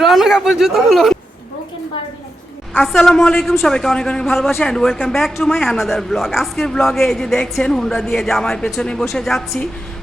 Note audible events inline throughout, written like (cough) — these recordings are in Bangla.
রনক আপুর জুতোগুলো আসসালামু আলাইকুম সবাইকে অনেক অনেক ভালোবাসা and welcome back to my another blog আজকের ব্লগে এই যে দেখছেন হুন্ডা দিয়ে জামার পেছনে বসে যাচ্ছি।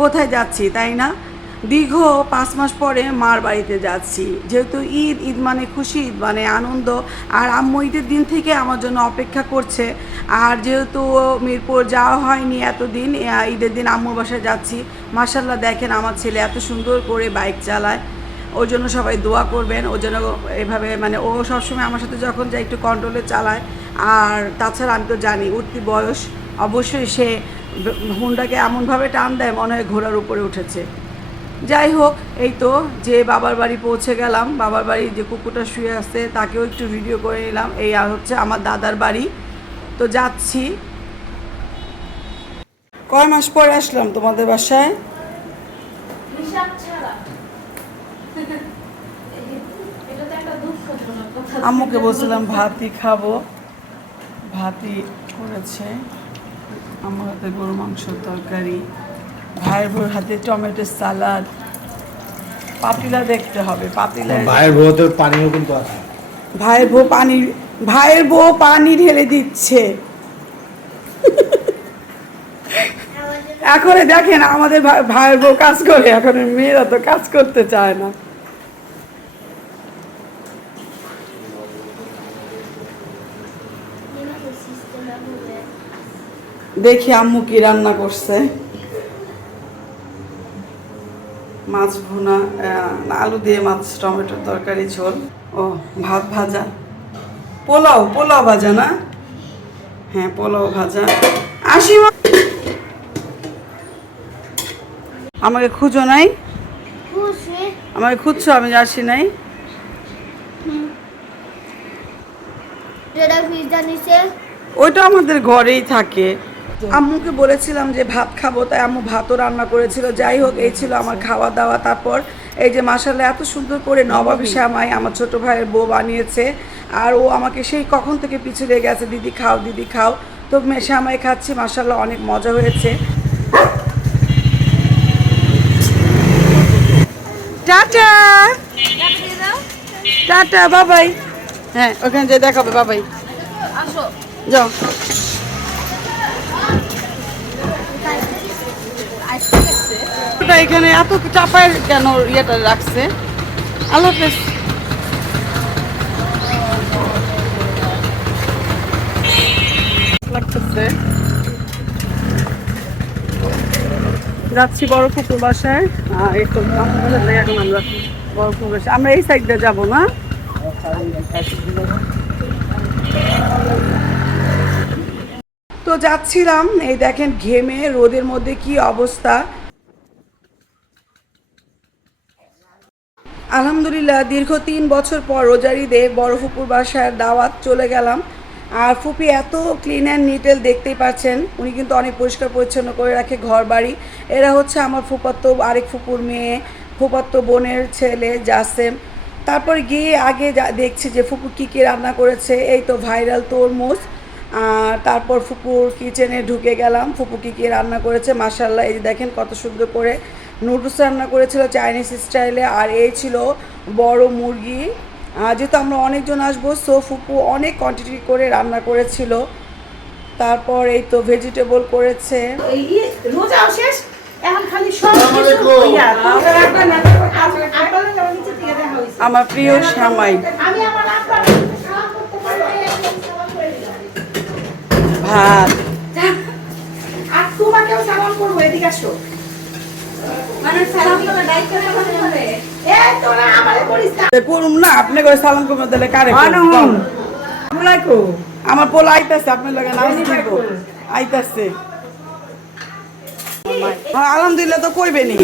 কোথায় যাচ্ছি তাই না? দীর্ঘ পাঁচ মাস পরে মার বাড়িতে যাচ্ছি। যেহেতু ঈদ ঈদ মানে খুশি ঈদ মানে আনন্দ। আর আম্মু ঈদের দিন থেকে আমার জন্য অপেক্ষা করছে। আর যেহেতু মিরপুর যাওয়া হয়নি এতদিন ঈদের দিন আম্মুর বাসায় যাচ্ছি। মাসাল্লাহ দেখেন আমার ছেলে এত সুন্দর করে বাইক চালায়। ওর জন্য সবাই দোয়া করবেন, ওর জন্য এভাবে মানে ও সবসময় আমার সাথে যখন যায় একটু কন্ট্রোলে চালায়। আর তাছাড়া আমি তো জানি উঠতি বয়স? অবশ্যই সে হুন্ডাকে এমনভাবে টান দেয়, মনে হয় ঘোড়ার উপরে উঠেছে। যাই হোক, এই তো, যে বাবার বাড়ি পৌঁছে গেলাম, বাবার বাড়ি যে কুকুরটা শুয়ে আসছে তাকেও একটু ভিডিও করে নিলাম। এই আর হচ্ছে আমার দাদার বাড়ি। তো যাচ্ছি। কয় মাস পরে আসলাম তোমাদের বাসায় হিসাব ছাড়া। এটা তো একটা দুঃখজনক কথা। আম্মুকে বলছিলাম ভাতই খাব। ভাতই করেছে। আমার হাতে গরু মাংসের তরকারি ভাইয়ের বোর হাতে টমেটো সালাদ। পাতিলা দেখতে হবে পাতিলা ভাইয়ের বউতের পানিও কিন্তু আছে। ভাইয়ের বউ পানি ভাইয়ের বউ পানি ঢেলে দিচ্ছে। এখন দেখেন আমাদের ভাই- ভাইয়ের বউ কাজ করে এখন মেয়েরা তো কাজ করতে চায় না। দেখি আম্মু কি রান্না করছে। মাছ ভুনা আলু দিয়ে মাছ টমেটোর তরকারি ঝোল। ও ভাত ভাজা। পোলাও পোলাও ভাজা না? হ্যাঁ পোলাও ভাজা। আসি আমাকে খুঁজো নাই? আমাকে খুঁজছো? আমি আসি নাই। ওইটা আমাদের ঘরেই থাকে। আম্মুকে বলেছিলাম যে ভাত খাব তাই আম্মু ভাতও রান্না করেছিল। যাই হোক এই ছিল আমার খাওয়া দাওয়া তারপর এই যে মাসাল্লাহ এত সুন্দর করে নবাবি শ্যামাই আমার ছোট ভাইয়ের বউ বানিয়েছে আর ও আমাকে সেই কখন থেকে পিছু লেগে গেছে দিদি খাও দিদি খাও। তো শ্যামাই খাচ্ছি মাসাল্লাহ অনেক মজা হয়েছে। টাটা! টাটা বাবাই। হ্যাঁ ওখানে যে দেখাবে বাবাই। আসো। যাও। ওটা এখানে, এত চাপায় কেন ইয়েটা রাখছে? আল্লাহ হাফেজ। লাগতেছে। যাচ্ছি বড় পুকুর বাসায়। আর এই তো আমরা বড় পুকুর বাসায়। আমরা এই সাইডে যাব না। তো যাচ্ছিলাম, এই দেখেন ঘেমে, রোদের মধ্যে কি অবস্থা। আলহামদুলিল্লাহ, দীর্ঘ তিন বছর পর রোজারিদে বড় ফুপুর বাসায় দাওয়াত চলে গেলাম। আর ফুপি এত ক্লিন অ্যান্ড নিটেল দেখতেই পাচ্ছেন উনি কিন্তু অনেক পরিষ্কার পরিচ্ছন্ন করে রাখে ঘর বাড়ি এরা হচ্ছে আমার ফুপাত্ত, আরেক ফুপুর মেয়ে, ফুপাত্ত বোনের ছেলে, জাসেম। তারপর গিয়ে আগে যা দেখছি যে ফুপু কী কী রান্না করেছে, এই তো ভাইরাল তরমুজ। আর তারপর ফুপুর কিচেনে ঢুকে গেলাম। ফুপু কী কী রান্না করেছে মাসাল্লাহ এই দেখেন কত সুন্দর করে নুডলস রান্না করেছিল চাইনিজ স্টাইলে আর এই ছিল বড় মুরগি। যেহেতু আমরা অনেকজন আসব সো ফুপু অনেক কোয়ান্টিটি করে রান্না করেছিল। তারপর এই তো ভেজিটেবল করেছে। রোজাও শেষ? এখন খালি সব। আমার প্রিয় শ্যামাই। ভাত। আর তোমাকেও সালাম করব এদিকে আসো এই তোরা আমারে করিস না। করুম না আপনি করে সালাম করবেন তাহলে কারে করুম? আমার পোল আইতাছে আপনার লাগে আইতাছে। হ্যাঁ, আলহামদুলিল্লাহ তো কইবেনি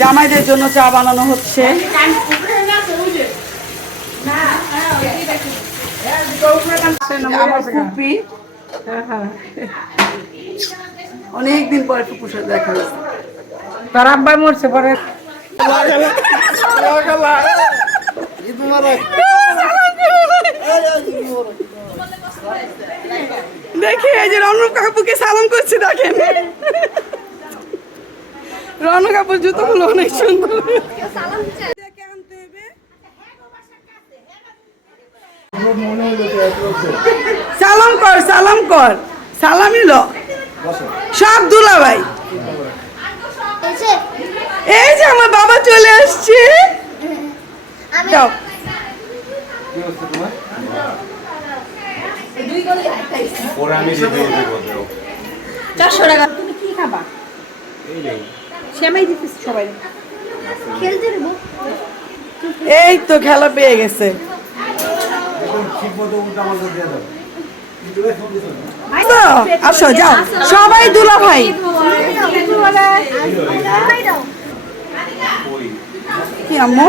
জামাইদের জন্য চা বানানো হচ্ছে। আমার অনেকদিন পরে ফুপুর সাথে দেখা তার আব্বাই মরছে পরে। দেখি, এই যে রনক কাকুকে সালাম করছি, দেখেন। রনক আপুর জুতোগুলো অনেক সুন্দর দেখে আনতে হবে আমার মনে হলো তো এক লোক তো। সালাম কর সালাম কর। সালামি ল। সব দুলা ভাই এই যে আমার বাবা চলে আসছে। চারশো টাকা। তুমি কি খাবা? সবাই। খেলতে এই তো খেলা পেয়ে গেছে। আসো, যাও। সবাই দুলাভাই ওই কি আম্মু?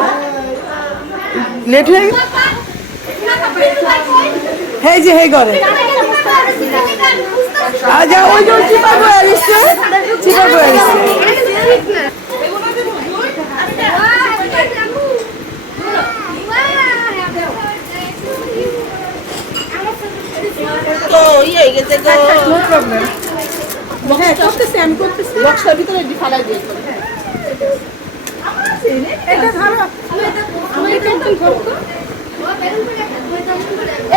লেট হয়ে হেই যে হেই করে যা ওই যে চিপা করে আসছে। চিপা করে আসছে। তো ইয়ে হয়ে গেছে গো? নো প্রবলেম হ্যাঁ করতেছি আমি করতেছি। বক্সের ভিতরে ফালাই দিয়ে এটা ধরো। আমি এটা একদম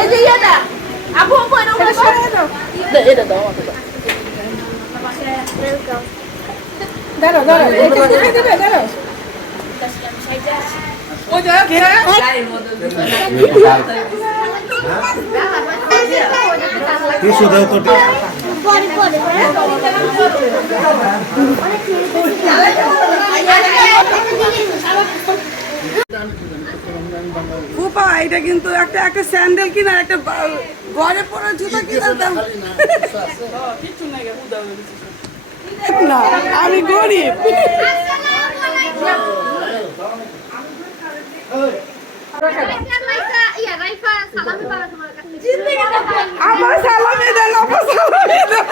এই যে ইয়েটা আবু আবু এটা উঠে সরিয়ে দাও। এটা দাও আমাকে দাও। দাঁড়াও দাঁড়াও এটা কোথায় দেবে দাঁড়াও। ওই যে দাও তো। ফুপা এটা কিন্তু একটা একটা স্যান্ডেল কিনা একটা ঘরে পরা জুতা কিনার দাম। না আমি গরিব আমার সালামি দেন আমার সালামি দেন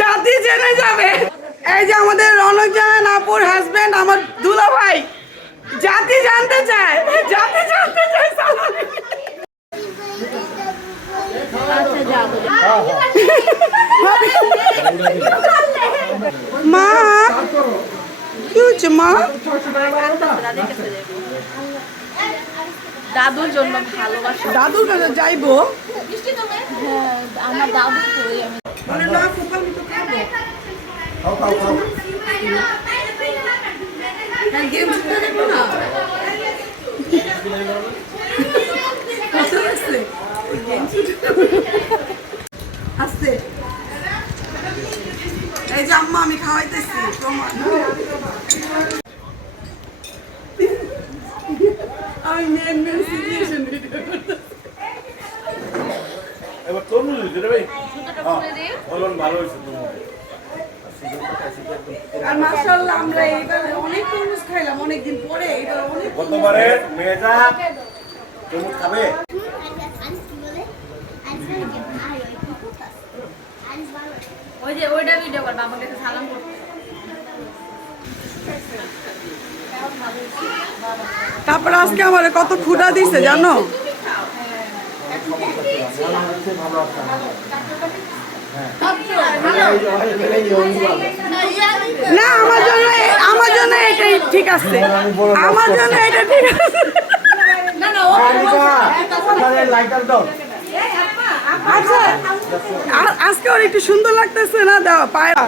জাতি জেনে যাবে। এই যে আমাদের রনক জাহান আপুর হাজবেন্ড আমার দুলা ভাই জাতি জানতে চায়, জাতি জানতে চায় মা, কি হচ্ছে মা? দাদুর জন্য ভালোবাসা। দাদুর কাছে যাইবো? হ্যাঁ আমার দাদু তো আমি না ফুপা তো খাব। খাও, খাও, খাও। হ্যাঁ গেম খেলতে দেখব না। এই যে আম্মা আমি খাওয়াইতেছি। প্রমাণ আমি মেন মেন সিচুয়েশন এবার তোর মনে হয়েছে রে ভাই বলুন ভালো হয়েছে তোমার আর মাশাআল্লাহ আমরা এইবার অনেক তরমুজ খাইলাম অনেকদিন পরে এবার অনেক গতবারে মেজা তুমি খাবে? ওই যে ওইটা ভিডিও করবা আমাকে সালাম করতে। তারপর আজকে আমার কত ক্ষুধা দিছে, জানো? না, আমার জন্য আমার জন্য এটাই ঠিক আছে। আমার জন্য এটা ঠিক আছে। আচ্ছা আজকে ওর একটু সুন্দর লাগতেছে না? দাও পায়রা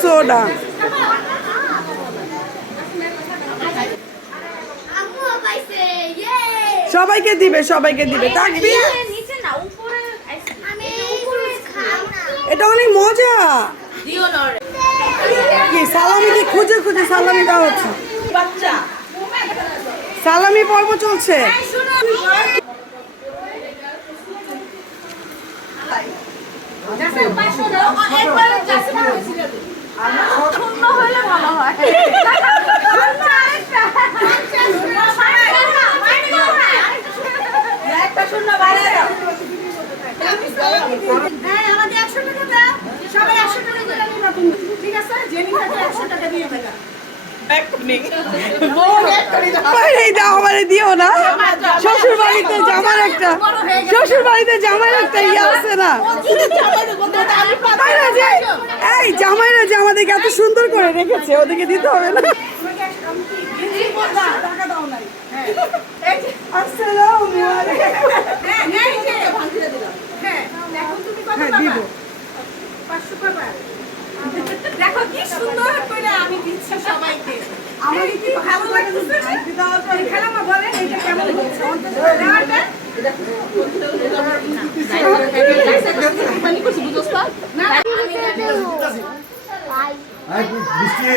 সোডা সবাইকে দিবে সবাইকে দিবে। থাকবি নিচে না উপরে আমি উপরে খাই না। এটা অনেক মজা। কি সালামি কি খুঁজে খুঁজে সালামি দেওয়া হচ্ছে। বাচ্চা। সালামি পর্ব চলছে। ভালো হয় (laughs) একটা শূন্য বাইরে দাও হ্যাঁ আমাদের 100 টাকা দাও সবাই 100 টাকা করে নিবা ঠিক আছে জেনি কাছে 100 টাকা দিয়ে দেবা এই দাও আমারে দিও। না। শ্বশুর বাড়িতে জামার একটা শ্বশুর বাড়িতে জামার একটা ইয়ে আছে না। এই জামাইরা যে আমাদেরকে এত সুন্দর করে রেখেছে ওদেরকে দিতে হবে না। আসসালামু আলাইকুম। হ্যাঁ, দিব। দেখো কি সুন্দর করে আমি দিচ্ছি সবাইকে আমাকে কি ভালো যাবে? খেলামা বলে এটা কেমন হচ্ছে দেওয়াটা বৃষ্টি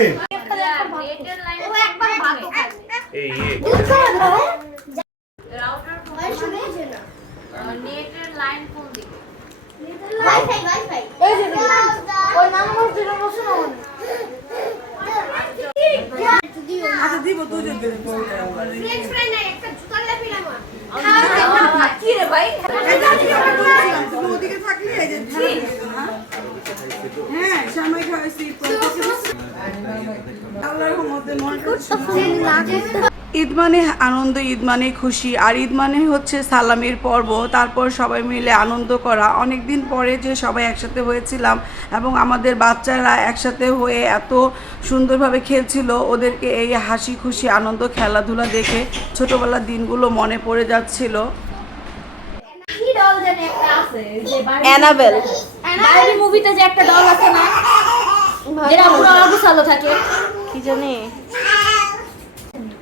এই রাউটার না। নেটের লাইন কোন দিকে? ওয়াইফাই ওয়াইফাই এই যে ওই নাম বলছিল বসে না। আচ্ছা দিব দুজন দিন ফ্রেঞ্চ ফ্রাই নাই একটা জুতার লেপি লামা কি রে ভাই? ওদিকে থাকলে এই যে না? হ্যাঁ সামাই খাওয়াইছি ঈদ মানে আনন্দ ঈদ মানে খুশি আর ঈদ মানে হচ্ছে সালামের পর্ব। তারপর সবাই মিলে আনন্দ করা। অনেক দিন পরে যে সবাই একসাথে হয়েছিলাম এবং আমাদের বাচ্চারা একসাথে হয়ে এত সুন্দরভাবে খেলছিল ওদেরকে এই হাসি খুশি আনন্দ খেলাধুলা দেখে ছোটোবেলার দিনগুলো মনে পড়ে যাচ্ছিল। অ্যানাবেল। মুভিতে যে একটা ডল আছে না? যেটা পুরো অবসালো থাকে। কি জানি?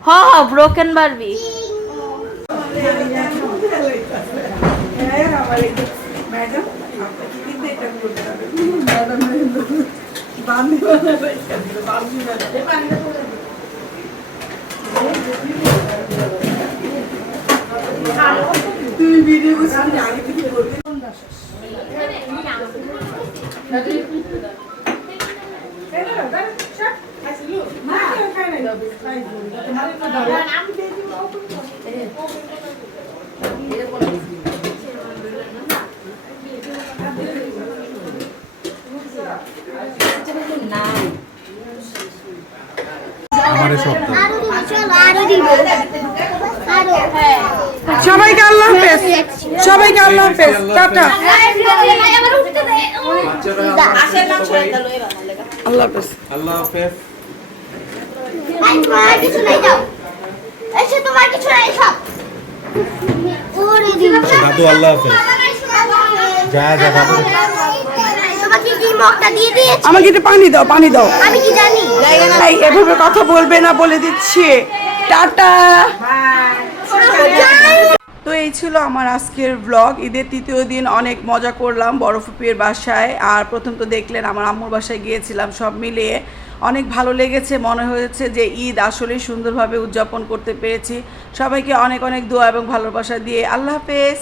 হ হ ব্রোকেন বারবি ভিডিও আগে থেকে আরও দিব চলো আরও দিব আরও সবাইকে আল্লাহ হাফেজ। সবাইকে আল্লাহ হাফেজ। টাটা। আল্লাহ হাফেজ। আল্লাহ হাফেজ। তোমার কিছু নাই যাও এসে তোমার কিছু নাই সব। দাদু আল্লাহ হাফেজ। যা যা দাদু তোমাকে কি মগটা দিয়ে দিয়েছি? আমাকে একটু পানি দাও পানি দাও। আমি কি জানি? এই এভাবে কথা বলবে না বলে দিচ্ছি। টাটা। তো এই ছিল আমার আজকের ব্লগ ঈদের তৃতীয় দিন অনেক মজা করলাম বড় ফুপির বাসায়। আর প্রথম তো দেখলেন আমার আম্মুর বাসায় গিয়েছিলাম সব মিলিয়ে। অনেক ভালো লেগেছে, মনে হয়েছে যে ঈদ আসলে সুন্দরভাবে উদযাপন করতে পেরেছি। সবাইকে অনেক অনেক দোয়া এবং ভালোবাসা দিয়ে আল্লাহ হাফেজ।